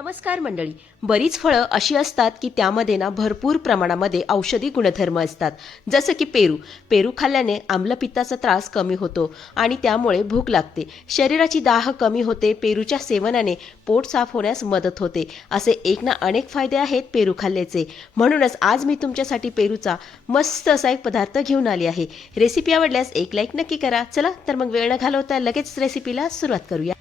नमस्कार मंडळी. बरीच फळं अशी असतात की त्यामध्ये ना भरपूर प्रमाणामध्ये औषधी गुणधर्म असतात. जसं की पेरू. पेरू खाल्ल्याने आम्लपित्ताचा त्रास कमी होतो आणि त्यामुळे भूक लागते. शरीराची दाह कमी होते पेरूच्या सेवनाने पोट साफ होण्यास मदत होते. असे एक ना अनेक फायदे आहेत पेरू खाल्ल्याचे. म्हणूनच आज मी तुमच्यासाठी पेरूचा मस्त असा एक पदार्थ घेऊन आली आहे. रेसिपी आवडल्यास एक लाईक नक्की करा. चला तर मग वेळ न घालवता लगेच रेसिपीला सुरुवात करूया.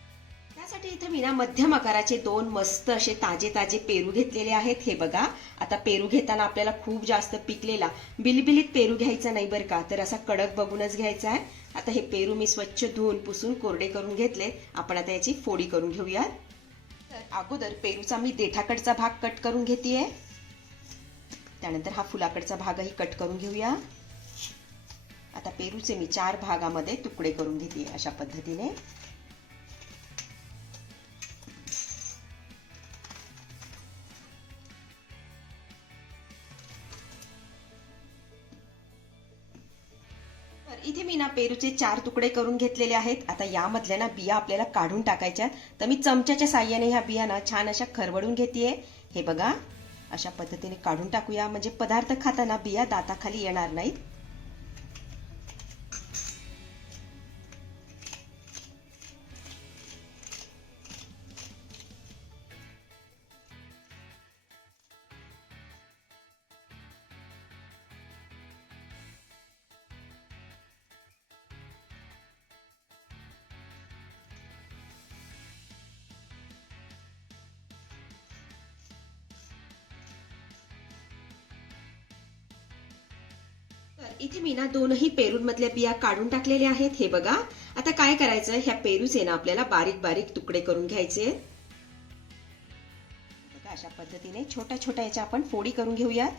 मी ना मध्यम आकाराचे दोन मस्त असे ताजे ताजे पेरू घेतलेले आहेत. हे बघा आता पेरू घेताना आपल्याला खूप जास्त पिकलेला बिलबिलीत पेरू घ्यायचा नाही बरं का? तर असा कडक बघूनच घ्यायचा आहे. आता हे पेरू मी स्वच्छ धुवून पुसून कोरडे करून घेतले आपण आता याची फोडी करून घेऊयात. तर अगोदर पेरूचा मी देठाकडचा भाग कट करून घेतेय. त्यानंतर हा फुलाकडचा भागही कट करून घेऊया. आता पेरूचे मी चार भागामध्ये तुकडे करून घेते अशा पद्धतीने. इथे मी ना पेरूचे चार तुकडे करून घेतलेले आहेत. आता यामधल्या ना बिया आपल्याला काढून टाकायच्या तर मी चमच्याच्या साह्याने ह्या बिया ना छान अशा खरवडून घेतीये. हे बघा अशा पद्धतीने काढून टाकूया. म्हणजे पदार्थ खाताना बिया दाताखाली येणार नाहीत. इथे मी ना दोनही पेरूंमधल्या बिया काढून टाकलेल्या आहेत. हे बघा. आता काय करायचं? ह्या पेरूचे ना आपल्याला बारीक बारीक तुकडे करून घ्यायचे. अशा पद्धतीने छोट्या छोट्या याच्या आपण फोडी करून घेऊयात.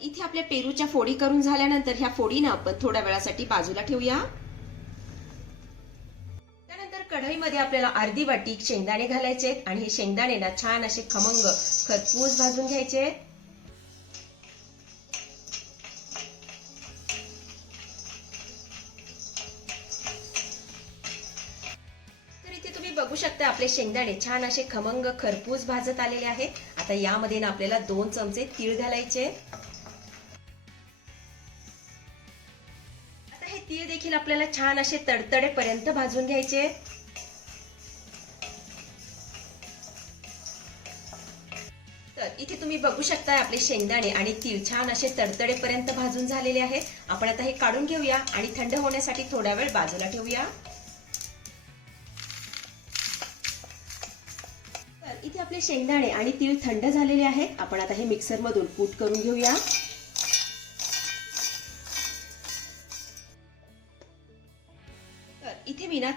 इथे आपल्या पेरूच्या फोडी करून झाल्यानंतर ह्या फोडीनं आपण थोड्या वेळासाठी बाजूला ठेवूया. त्यानंतर कढईमध्ये आपल्याला अर्धी वाटी शेंगदाणे घालायचे आणि हे शेंगदाणे ना छान असे खमंग खरपूस भाजून घ्यायचे तर इथे तुम्ही बघू शकता आपले शेंगदाणे छान असे खमंग खरपूस भाजत आलेले आहेत. आता यामध्ये ना आपल्याला दोन चमचे तीळ घालायचे आपल्याला छान असे तडतडेपर्यंत भाजून घ्यायचे. तर इथे तुम्ही बघू शकता आपले शेंगदाणे आणि तीळ छान असे तडतडेपर्यंत भाजून झालेले आहेत आपण आता हे काढून घेऊया आणि थंड होण्यासाठी थोडा वेळ बाजूला ठेवूया. तर इथे आपले शेंगदाणे आणि तीळ थंड झालेले आहेत. आपण आता हे मिक्सर मधून कूट करून घेऊया.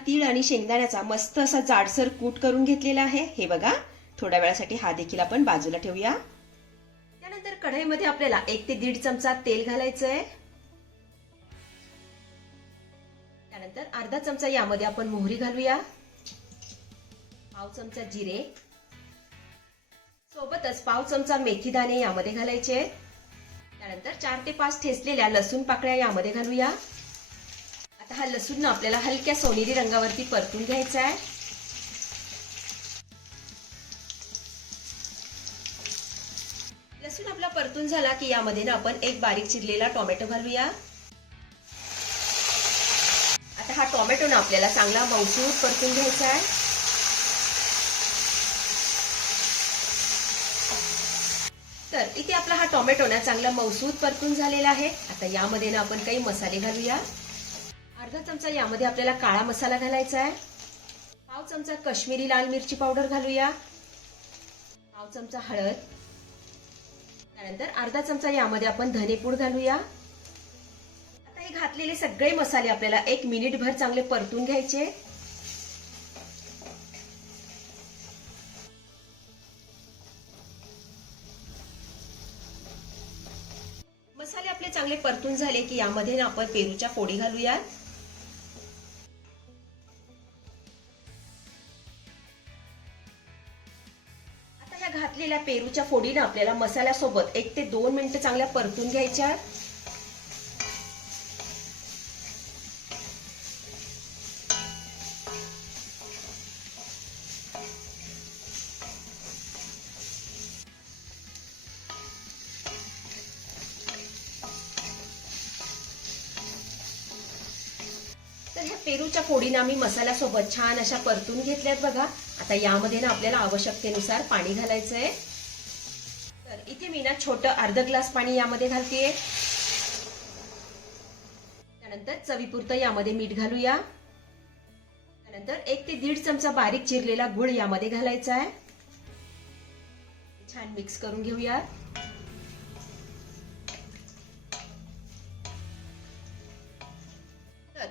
तीळ आणि शेंगदाण्याचा मस्त असा जाडसर कूट करून घेतलेला आहे. हे बघा थोड्या वेळासाठी हा देखील आपण बाजूला ठेवूया. त्यानंतर कढईमध्ये आपल्याला एक ते दीड चमचा तेल घालायचं आहे त्यानंतर अर्धा चमचा यामध्ये आपण मोहरी घालूया. पाव चमचा जिरे. सोबतच पाव चमचा मेथी दाणे यामध्ये घालायचे. त्यानंतर चार ते पाच ठेचलेल्या लसूण पाकळ्या यामध्ये घालूया. हा लसूण ना आपल्याला हलक्या सोनेरी रंगावरती परतून घ्यायचा आहे. लसूण आपला परतून झाला की यामध्ये ना आपण एक बारीक चिरलेला टोमॅटो घालूया. आता हा टोमॅटो ना आपल्याला चांगला मौसूद परतून घ्यायचा आहे. तर इथे आपला हा टोमॅटो ना चांगला मौसूद परतून झालेला आहे. आता यामध्ये ना आपण काही मसाले घालूया. अर्धा चमचा यामध्ये आपल्याला काळा मसाला घालायचा आहे. पाव चमचा कश्मीरी लाल मिरची पावडर घालूया. पाव चमचा हळद. त्यानंतर अर्धा चमचा यामध्ये आपण धनेपूड घालूया. आता हे घातलेले सगळे मसाले आपल्याला एक मिनिटभर चांगले परतून घ्यायचे. मसाले आपले चांगले परतून झाले की यामध्ये ना आपण पेरूच्या फोडी घालूया केलेल्या पेरूच्या फोडीनं आपल्याला मसाल्यासोबत एक ते दोन मिनिटं चांगल्या परतून घ्यायच्या. तर ह्या पेरूच्या फोडीनं आम्ही मसाल्यासोबत छान अशा परतून घेतल्यात बघा. आता यामध्ये ना आपल्याला आवश्यकतेनुसार पाणी घालायचं आहे तर इथे मी ना छोटं अर्ध ग्लास पाणी यामध्ये घालतेय. त्यानंतर चवीपुरतं यामध्ये मीठ घालूया. त्यानंतर एक ते दीड चमचा बारीक चिरलेला गुळ यामध्ये घालायचा आहे छान मिक्स करून घेऊया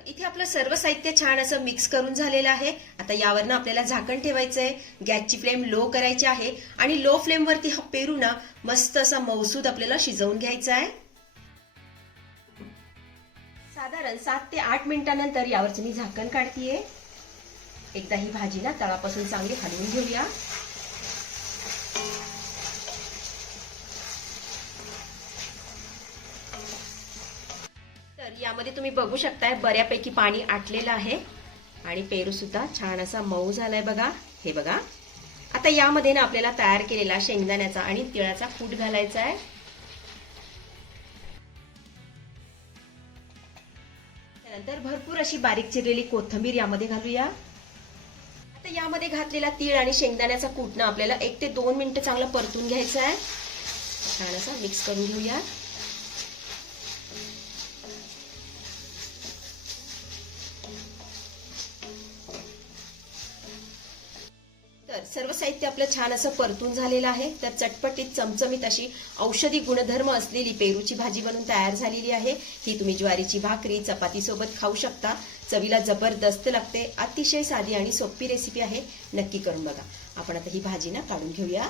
इथे आपलं सर्व साहित्य छान असं मिक्स करून झालेलं आहे. आता यावरनं आपल्याला झाकण ठेवायचं आहे गॅसची फ्लेम लो करायची आहे. आणि लो फ्लेमवरती हा पेरू ना मस्त असा मौसूद आपल्याला शिजवून घ्यायचा आहे साधारण सात ते आठ मिनिटानंतर यावरचं मी झाकण काढतीये. एकदा ही भाजी ना तळापासून चांगली हलवून घेऊया. यामध्ये तुम्ही बघू शकताय बऱ्यापैकी पाणी आटलेलं आहे. आणि पेरू सुद्धा छान असा मऊ झालाय बघा. हे बघा. आता यामध्ये ना आपल्याला तयार केलेला शेंगदाण्याचा आणि तिळाचा कूट घालायचा आहे. त्यानंतर भरपूर अशी बारीक चिरलेली कोथिंबीर यामध्ये घालूया. आता यामध्ये घातलेला तीळ आणि शेंगदाण्याचा कूट ना आपल्याला एक ते दोन मिनिटं चांगला परतून घ्यायचा आहे. छान असा मिक्स करून घेऊया. तर सर्व साहित्य आपलं छान असं परतून झालेलं आहे. तर चटपटीत चमचमीत अशी औषधी गुणधर्म असलेली पेरूची भाजी बनून तयार झालेली आहे. ही तुम्ही ज्वारीची भाकरी चपातीसोबत खाऊ शकता. चवीला जबरदस्त लागते. अतिशय साधी आणि सोपी रेसिपी आहे. नक्की करून बघा. आपण आता ही भाजी ना काढून घेऊया.